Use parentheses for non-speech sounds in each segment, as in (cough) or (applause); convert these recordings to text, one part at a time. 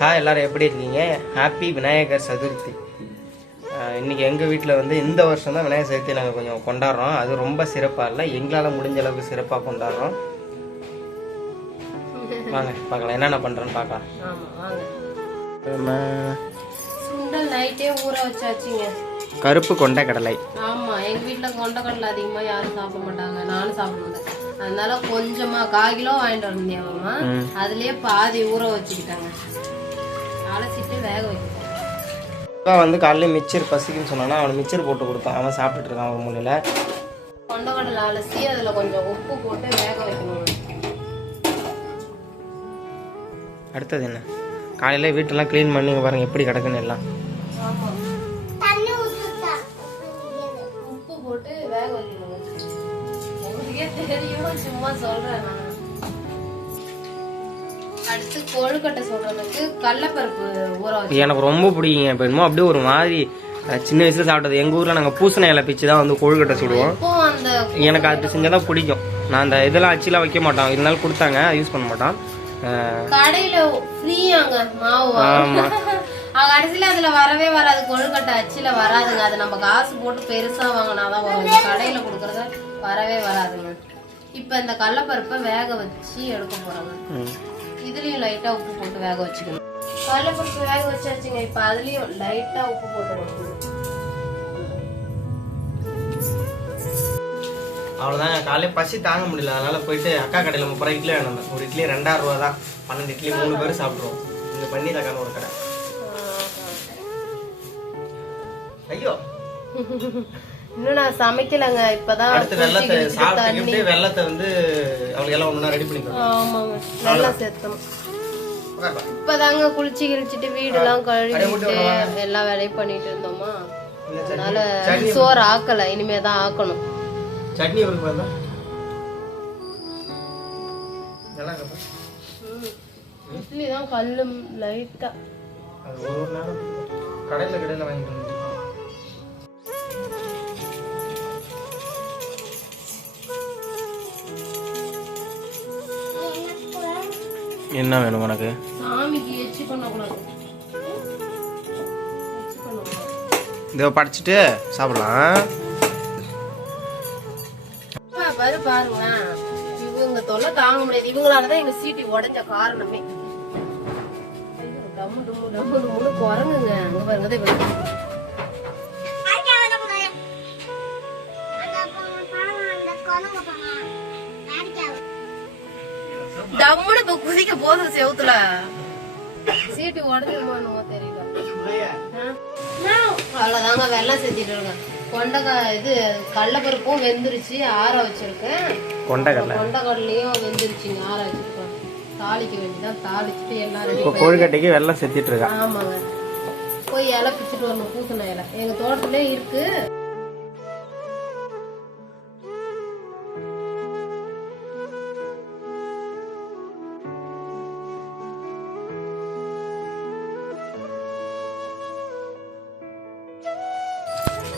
Hi எல்லாரும் எப்படி இருக்கீங்க? ஹாப்பி விநாயகர் சதுர்த்தி. ஆஹ் இன்னைக்கு எங்கள் வீட்டில் வந்து இந்த வருஷம் தான் விநாயகர் சதுர்த்தி நாங்கள் கொஞ்சம் கொண்டாடுறோம். அது ரொம்ப சிறப்பாக இல்லை எங்களால் முடிஞ்ச அளவுக்கு சிறப்பாக கொண்டாடுறோம். வாங்க பார்க்கலாம். என்னென்ன பண்ணுறோன்னு பார்க்கலாம். சுண்டல் நைட்டே ஊற வச்சாச்சுங்க. கருப்பு கொண்ட கடலை. ஆமா எங்க வீட்ல கொண்டக்கடலை அதிகமா யாரும் சாப்பிட மாட்டாங்க. நானும் சாப்பிட மாட்டேன். அதனால கொஞ்சமா கால் கிலோ வாங்கிட்டு வந்தியாமா ம். அதுலயே பாதி ஊற வச்சுக்கிட்டாங்க. அலசிட்டு வேக வைக்கிட்டேன் இப்போ வந்து காலையில் மிச்சர் பசிக்குன்னு சொன்னானா அவனுக்கு மிச்சர் போட்டு கொடுத்தான். அவன் சாப்பிட்டுட்டு இருக்கான் ஒரு மூலையில். கொண்டக்கடலை அலசி அதுல கொஞ்சம் உப்பு போட்டு வேக வைக்கணும். அடுத்தது என்ன? காலையில் வீட்டெல்லாம் க்ளீன் பண்ணி இங்க பாருங்க எப்படி கிடக்குன்னு எல்லாம். உப்பு போட்டு வேக வைக்கணும். உங்களுக்கே தெரியும் சும்மா சொல்றேன் நான். அடுத்து கொழுக்கட்டை சொல்றதுக்கு கடலப்பருப்பு ஊற வச்சு. எனக்கு ரொம்ப பிடிக்குங்க இப்போ என்னமோ அப்படியே ஒரு மாதிரி சின்ன வயசுல சாப்பிட்டது. எங்கள் ஊரில் நாங்கள் பூசணி இலை பிச்சு தான் வந்து கொழுக்கட்டை சுடுவோம். இப்போ அந்த எனக்கு அது செஞ்சால் தான் பிடிக்கும். நான் அந்த இதெல்லாம் அச்சுலாம் வைக்க மாட்டோம். இருந்தாலும் கொடுத்தாங்க யூஸ் பண்ண மாட்டோம். கடையில ஃப்ரீயாங்க மாவு. ஆமா. (laughs) அவங்க கடைசியில அதுல வரவே வராது. கொழுக்கட்டை அச்சுல வராதுங்க. அது நம்ம காசு போட்டு பெருசா வாங்கினாதான் வரும். இந்த கடையில கொடுக்கறத வரவே வராதுங்க. இப்ப இந்த கடலப்பருப்பை வேக வச்சு எடுக்க போறாங்க. இதுலயும் லைட்டா உப்பு போட்டு வேக வச்சுக்கணும். கடலைப்பருப்பு வேக வச்சாச்சுங்க இப்ப அதுலயும் லைட்டா உப்பு போட்டு அவ்வளோதாங்க காலையில் பசி தாங்க முடியல. அதனால போயிட்டு அக்கா கடையில் முப்பது ரூபாய் இட்லி வேணும் ஒரு இட்லி ரெண்டாயிரம் ரூபா தான். பன்னெண்டு இட்லி மூணு பேர் சாப்பிட்ருவோம் இங்கே பண்ணி தக்கான ஒரு கடை. ஐயோ. இன்னும் நான் சமைக்கலங்க இப்பதான் அடுத்து வெள்ளத்தை சாப்பிட்டுக்கிட்டு வெள்ளத்தை வந்து அவங்களுக்கு எல்லாம் ஒன்றா ரெடி பண்ணிக்கலாம் ஆமாங்க நல்லா சேர்த்தணும் இப்பதாங்க குளிச்சு கிழிச்சிட்டு வீடெல்லாம் கழுவிட்டு எல்லா வேலையும் பண்ணிட்டு இருந்தோமா. அதனால சோறு ஆக்கல இனிமே தான் ஆக்கணும். சட்னி ஒரு பார்த்தா இட்லி தான் கல்லு லைட்டா கடையில் கடையில் வாங்கிட்டு என்ன வேணும் உனக்கு? சாமிக்கு எச்சு பண்ணக்கூடாது. இதை படிச்சுட்டு சாப்பிடலாம். பாரு பாருங்க. இவங்க தொல்லை தாங்க முடியாது. இவங்களாலதான் எங்க சீட்டி உடைஞ்ச காரணமே. டம்மு டும்மு டம்மு டும்முன்னு குரங்குங்க. அங்க பாருங்க. டம்முன்னு இப்ப குதிக்க போதும் செவுத்துல. சீட்டு உடஞ்சிருமோ தெரியல? அவ்வளவுதாங்க வெள்ளம் செஞ்சுட்டு இருக்கேன். கொண்டக்காய் இது கடலப்பருப்பும் வெந்துருச்சு ஆற வச்சிருக்கேன். கொண்டக்கடலை? கொண்டக்கடலையும் வெந்துருச்சுங்க ஆற வச்சிருக்கேன். தாளிக்க வேண்டியதான் தாளிச்சுட்டு எல்லாம் ரெடி இப்போ கொழுக்கட்டைக்கு வெள்ளம் செத்திட்டு இருக்கா? ஆமாங்க. போய் இலை பிச்சுட்டு வரணும் பூசண இலை. எங்க தோட்டத்திலே இருக்கு.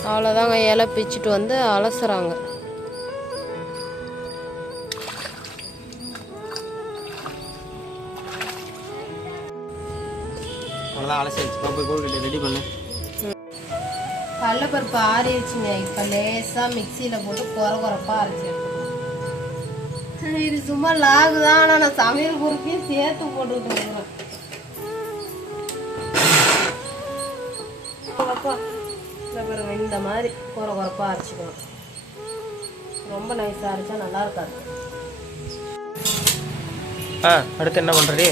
அவ்வளோதாங்க இலை பிச்சுட்டு வந்து அலசுறாங்க. கடலப்பருப்பு ஆறிடுச்சுங்க இப்போ லேசாக மிக்சியில் போட்டு குற குறப்பாக அரைச்சி இது சும்மா லாகு தான் ஆனால் நான் சமையல் பொறுப்பையும் சேர்த்து போட்டுக்கிட்டு அவ்வளோப்பா இந்த பாருங்க இந்த மாதிரி குற குறப்பாக அரைச்சிக்கணும். ரொம்ப நைஸாக அரைச்சா நல்லா இருக்காது. ஆ அடுத்து என்ன பண்ணுறடி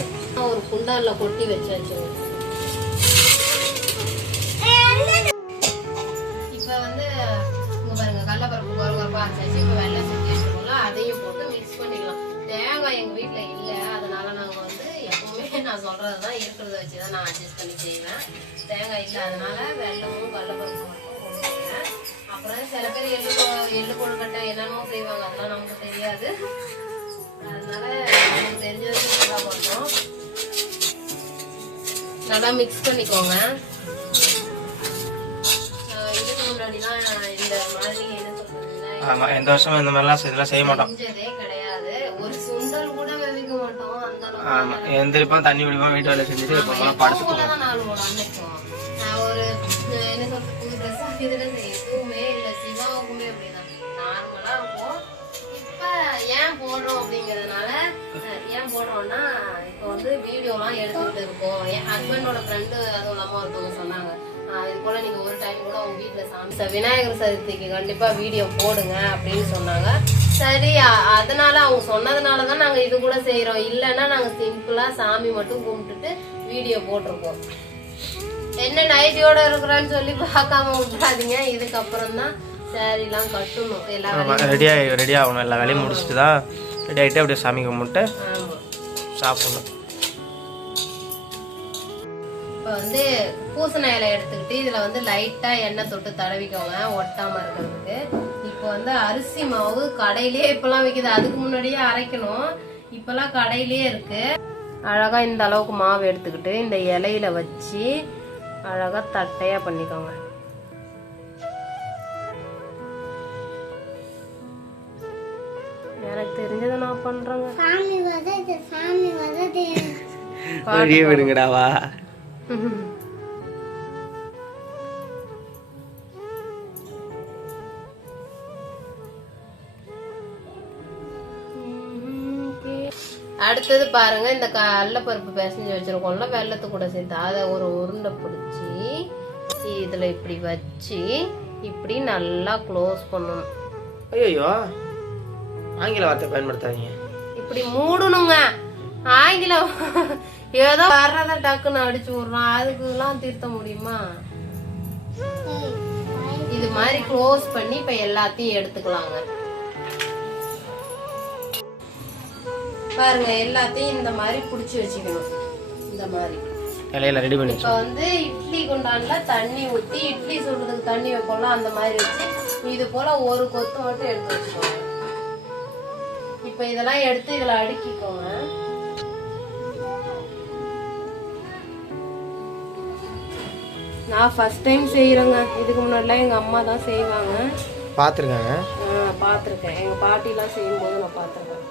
ஒரு குண்டானில் கொட்டி வச்சாச்சுங்க இப்போ வந்து இங்க பாருங்க கடலப்பருப்பு குறகுறப்பா அரைச்சாச்சு. இப்போ வெள்ளை செஞ்சு வச்சுருக்கோம்ல அதையும் போட்டு மிக்ஸ் பண்ணிக்கலாம். தேங்காய் எங்கள் வீட்டில் இல்லை. அதனால நாங்கள் வந்து எப்பவுமே நான் சொல்கிறது தான் இருக்கிறத வச்சு தான் நான் அட்ஜஸ்ட் பண்ணி செய்வேன். தேங்காய் இல்லை அதனால வெள்ளமும் கடலப்பருப்பு அப்புறம் சில பேர் எள்ளு எள்ளு கொழுக்கட்டை என்னென்னமோ செய்வாங்க. அதெல்லாம் நமக்கு தெரியாது. அதனால நமக்கு தெரிஞ்சது தான் பண்ணுறோம். நல்லா மிக்ஸ் பண்ணிக்கோங்க. இதுக்கு முன்னாடிலாம் இந்த மாதிரி என்ன சொல்றது ஆமாம் எந்த வருஷமும் இந்த மாதிரிலாம் இதெல்லாம் செய்ய மாட்டோம். செஞ்சதே கிடையாது. ஒரு சுண்டல் கூட மாட்டோம். அந்த ஆமா தண்ணி குடிப்பான் வீட்டு வேலை செஞ்சுட்டு இப்போ போல படுத்து போல தான் நாள் ஓடும் அன்னைக்கும் நான் ஒரு புது எதுவுமே இல்லை. சிவாவுக்குமே அப்படிதான். நார்மலாக இருக்கும். இப்போ ஏன் போடுறோம் அப்படிங்கறதுனால ஏன் போடுறோம்னா இப்போ வந்து வீடியோலாம் எடுத்துக்கிட்டு இருக்கோம். என் ஹஸ்பண்டோட ஃப்ரெண்டு அதுவும் இல்லாமல் ஒருத்தவங்க சொன்னாங்க. இது போல் நீங்கள் ஒரு டைம் கூட உங்கள் வீட்டில் சாமி விநாயகர் சதுர்த்திக்கு கண்டிப்பாக வீடியோ போடுங்க அப்படின்னு சொன்னாங்க. சரி அதனால அவங்க சொன்னதுனால தான் நாங்கள் இது கூட செய்கிறோம் இல்லைன்னா நாங்கள் சிம்பிளாக சாமி மட்டும் கும்பிட்டுட்டு வீடியோ போட்டிருப்போம் என்ன நைட்டியோட இருக்கிறான்னு சொல்லி பார்க்காம விட்டுறாதீங்க. இதுக்கப்புறம் தான் சாரிலாம் கட்டணும். எல்லா ரெடி ஆகி ரெடி ஆகணும். எல்லா வேலையும் முடிச்சுட்டு தான் ரெடி ஆகிட்டு அப்படியே சாமி கும்பிட்டு சாப்பிடணும். இப்போ வந்து பூசண இலை எடுத்துக்கிட்டு இதுல வந்து லைட்டா எண்ணெய் தொட்டு தடவிக்கோங்க ஒட்டாம இருக்கிறதுக்கு. இப்போ வந்து அரிசி மாவு கடையிலேயே இப்பெல்லாம் விக்குது. அதுக்கு முன்னாடியே அரைக்கணும். இப்பெல்லாம் கடையிலேயே இருக்கு. அழகா இந்த அளவுக்கு மாவு எடுத்துக்கிட்டு இந்த இலையில வச்சு அழகா தட்டையா பண்ணிக்கோங்க. எனக்கு தெரிஞ்சதை நான் பண்றேங்க. சாமி வருது சாமி வருது வெளியே விடுங்கடாவா (laughs) அடுத்தது பாருங்க இந்த கடலப்பருப்பு பிசைஞ்சு வச்சிருக்கோம்ல வெள்ளத்து கூட சேர்த்து. அதை ஒரு உருண்டை பிடிச்சி இதுல இப்படி வச்சு இப்படி நல்லா க்ளோஸ் பண்ணணும். ஐயோ ஆங்கில வார்த்தை பயன்படுத்தாதீங்க. இப்படி மூடணுங்க. ஆங்கிலம் (laughs) ஏதோ வர்றத டக்குன்னு அடிச்சு விடுறோம். அதுக்கெல்லாம் திருத்த முடியுமா? இது மாதிரி க்ளோஸ் பண்ணி இப்ப எல்லாத்தையும் எடுத்துக்கலாங்க. பாருங்க எல்லாத்தையும் இந்த மாதிரி புடிச்சு வச்சுக்கணும். இந்த மாதிரி. இலையில ரெடி பண்ணி இப்ப வந்து இட்லி குண்டான்ல தண்ணி ஊத்தி இட்லி சுடுறதுக்கு தண்ணி வைப்போம்ல அந்த மாதிரி வச்சு இது போல ஒரு கொத்து மட்டும் எடுத்து வச்சுக்கோங்க. இப்ப இதெல்லாம் எடுத்து இதுல அடுக்கிக்கோங்க. நான் ஃபர்ஸ்ட் டைம் செய்யறேங்க இதுக்கு முன்னாடிலாம் எங்க அம்மா தான் செய்வாங்க. பார்த்துருக்காங்க ஆ, பார்த்திருக்கேன் எங்க பாட்டிலாம் செய்யும்போது நான் பார்த்திருக்கேன்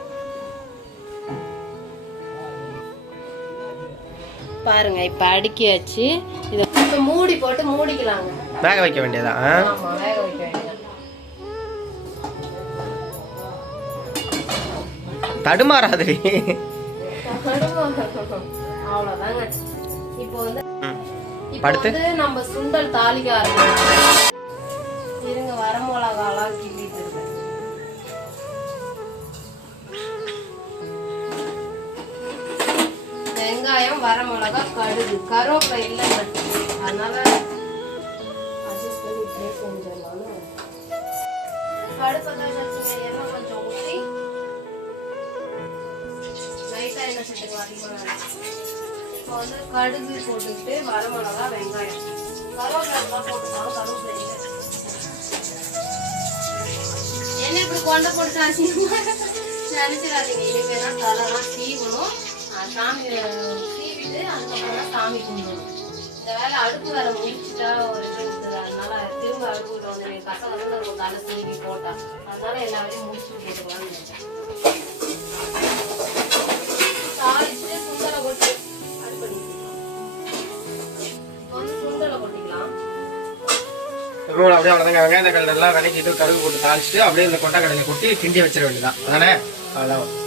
பாருங்க இப்ப அடுக்கியாச்சு. இதை இப்ப மூடி போட்டு மூடிக்கலாங்க. வேக வைக்க வேண்டியதா? ஆமா வேக வைக்க வேண்டியது. தடுமாறாதடி அவ்வளவுதாங்க. இப்போ வந்து. இப்போ வந்து நம்ம சுண்டல் தாளிக்க ஆரம்பிக்கலாம் இருங்க வர மிளகாலாம் வர மிளகா கடுகு. கருவேப்பிலை இல்லை அதனால adjust பண்ணி இப்படியே கடுகு எண்ணெய் கொஞ்சம் எண்ணெய் சேர்த்துக்கலாம் அதிகமாக இப்போ வந்து கடுகு போட்டுக்கிட்டு வரமிளகா வெங்காயம். கருவேப்பிலை போட்டுக்கலாம் கருவேப்பிலை என்ன இப்படி கொண்ட போட்டு அசிங்கமா நினைச்சிடாதீங்க. இனிமே தான் தலைலாம் தீவணும் சாமி அதுக்கப்புறம் சாமி கும்பிடணும். இந்த வேலை அடுப்பு வேலை முடிச்சுட்டா ஒரு இருக்குது அதனால திரும்ப அடுப்பு வந்து என் கசம் வந்து இருக்கும் தலை சீவி போட்டா அதனால எல்லா வேலையும் முடிச்சு போட்டுக்கலாம்னு நினைச்சேன். தாளிச்சுட்டு சுண்டலை கொட்டி அடுப்பு வந்து சுண்டலை கொட்டிக்கலாம். இவ்வளோ அப்படியே அவ்வளோதாங்க வெங்காயம் தக்காளி எல்லாம் வதக்கிட்டு கடுகு போட்டு தாளிச்சுட்டு அப்படியே இந்த கொட்டை கடையில் கொட்டி கிண்டி வச்சிட வேண்டியதான் அதானே? அவ்வளோதான்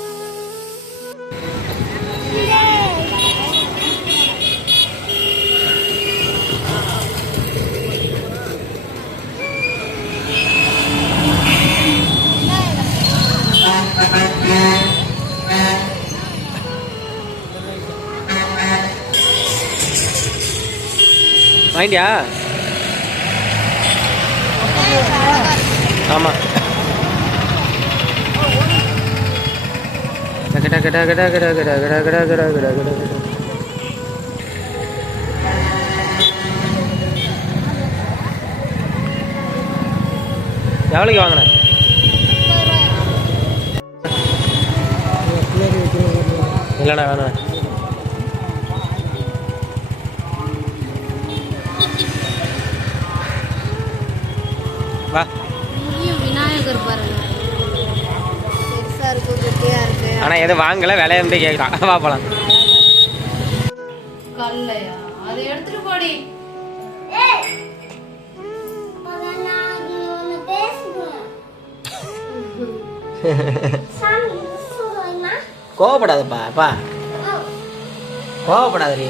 வாங்கிட்டியா ஆமாம் டக்கு டக்கு டக்கு டக்கு டக்கு டக்கு டக்கு டக்கு டக்கு டக்கு டக்கு. எவ்வளோக்கு வாங்கினேன் இல்லைண்ணா வேணாம் வா. விநாயகர் பாருங்க. பெருசாக இருக்கும் குட்டியாக எதுவும் வாங்கலை விலையை வந்து கேட்குறான் வா போகலாம் கல்லையா? கோவப்படாதப்பா கோவப்படாதீ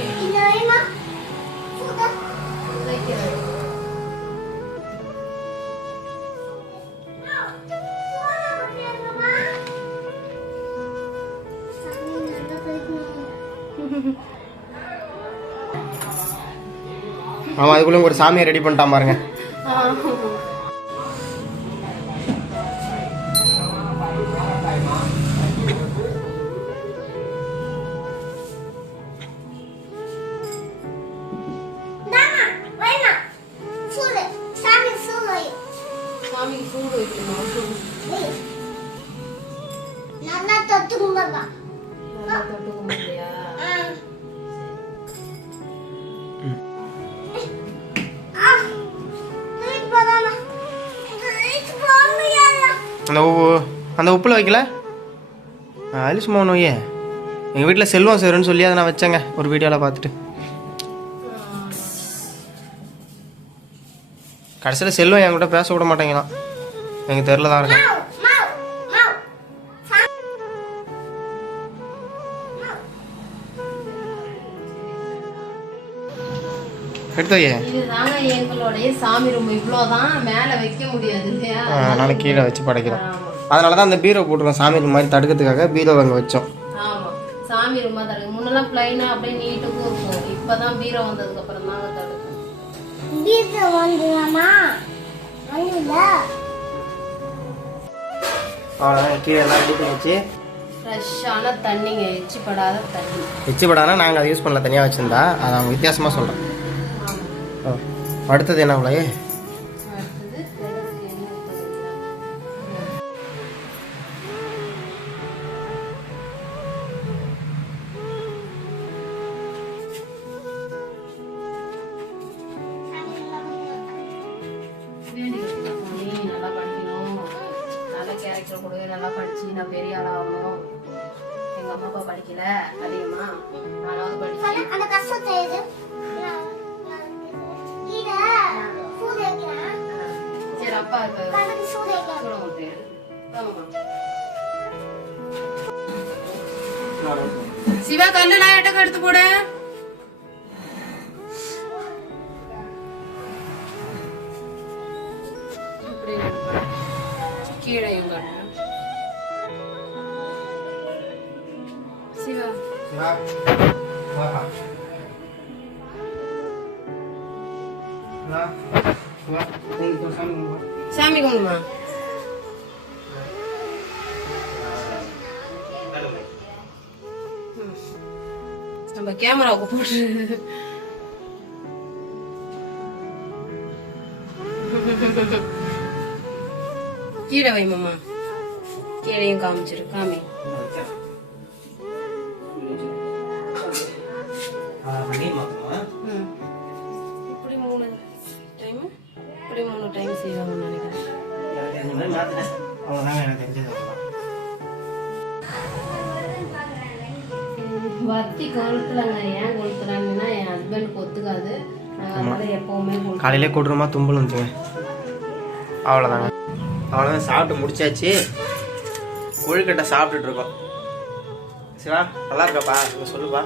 ஆமாம் அதுக்குள்ளே ஒரு சாமியை ரெடி பண்ணிட்டான் பாருங்க. அந்த அந்த உப்பில் வைக்கல? அலிசுமா நோயே எங்கள் வீட்டில் செல்வம் சேருன்னு சொல்லி அதை நான் வச்சேங்க ஒரு வீடியோவில் பார்த்துட்டு. கடைசியில் செல்வம் என்கிட்ட பேச விட மாட்டேங்கிறான். எனக்கு தெரில தான் இருக்கேன். எடுத்தோயே இதுதாங்க எங்களுடைய சாமி ரூம். இவ்வளோதான் மேலே வைக்க முடியாது இல்லையா? அதனால கீழே வச்சு படைக்கிறோம். அதனால தான் அந்த பீரோ போட்டிருக்கோம். சாமி room மாதிரி தடுக்கிறதுக்காக பீரோ அங்கே வச்சோம். ஆமா. சாமி ரூமா தடுக்கு முன்னெல்லாம் பிளைனா அப்படியே நீட்டுக்கும் இருக்கும் இப்பதான் பீரோ வந்ததுக்கு அப்புறம் தாங்க தடுக்கும். வீட்டு வந்துடாமா வந்துல அவ்வளோதான் கீழே எல்லாம் பண்ணி வச்சு ஃப்ரெஷ்ஷான தண்ணிங்க. எச்சிப்படாத தண்ணி. வச்சுப்படானா நாங்கள் அதை யூஸ் பண்ணல. தனியாக வச்சுருந்தா. அதை அவங்க வித்தியாசமாக சொல்கிறேன் நல்லா படிக்கணும் நல்ல கேரக்டர் கொடு நல்லா படிச்சு நான் பெரிய ஆளாகணும் எங்க அம்மா அப்பா படிக்கல அதிகமா நானாவது படிச்சேன் ஆமாம்மா. சிவா கல்லுலாம் எட்டக்க எடுத்து போட. கீழே எங்க சிவா. சாமி கும்பிடுமா? நம்ம கேமராவுக்கு போட்டு. கீழே வை மாமா கீழையும் காமிச்சிரு காமி. நினைக்கிறேன் வத்தி கொளுத்துலங்க ஏன் கொளுத்துறாங்கன்னா என் ஹஸ்பண்டுக்கு ஒத்துக்காது. அதனால எப்பவுமே காலையிலே கொடூரமாக தும்பல் வந்துச்சுங்க. அவ்வளோதாங்க அவ்வளோதான் சாப்பிட்டு முடிச்சாச்சு. கொழுக்கட்டை சாப்பிட்டுட்டு இருக்கோம். சிவா நல்லா இருக்காப்பா. இங்க சொல்லுப்பா.